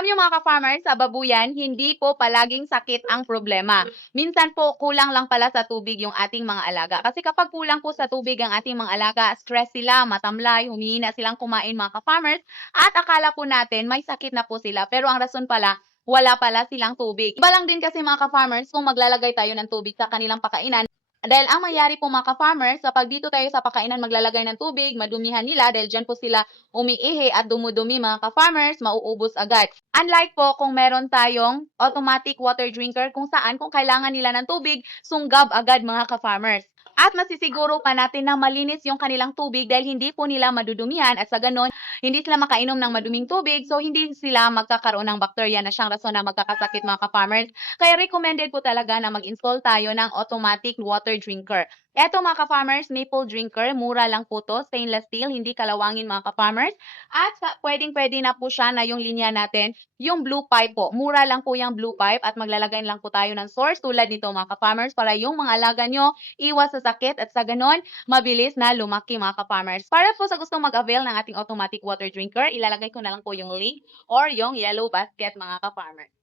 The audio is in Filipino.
Alam niyo mga ka-farmers, sa babuyan, hindi po palaging sakit ang problema. Minsan po kulang lang pala sa tubig yung ating mga alaga. Kasi kapag kulang po sa tubig ang ating mga alaga, stress sila, matamlay, humihina silang kumain mga ka-farmers, at akala po natin may sakit na po sila. Pero ang rason pala, wala pala silang tubig. Iba lang din kasi mga ka-farmers kung maglalagay tayo ng tubig sa kanilang pakainan. Dahil ang mangyari po mga ka-farmers, kapag dito tayo sa pakainan maglalagay ng tubig, madumihan nila dahil dyan po sila umiihi at dumudumi mga ka-farmers, mauubos agad. Unlike po kung meron tayong automatic water drinker kung saan kung kailangan nila ng tubig, sunggab agad mga ka-farmers. At masisiguro pa natin na malinis yung kanilang tubig dahil hindi po nila madudumihan at sa ganon, hindi sila makainom ng maduming tubig so hindi sila magkakaroon ng bakterya na siyang rason na magkakasakit mga ka-farmers. Kaya recommended po talaga na mag-install tayo ng automatic water drinker. Eto mga ka-farmers, maple drinker, mura lang po to, stainless steel, hindi kalawangin mga ka-farmers. At pwedeng-pwede na po siya na yung linya natin, yung blue pipe po. Mura lang po yung blue pipe at maglalagay lang po tayo ng source tulad nito mga ka-farmers para yung mga alaga nyo iwas sa sakit at sa ganon, mabilis na lumaki mga ka-farmers. Para po sa gustong mag-avail ng ating automatic water drinker, ilalagay ko na lang po yung link or yung yellow basket mga ka-farmers.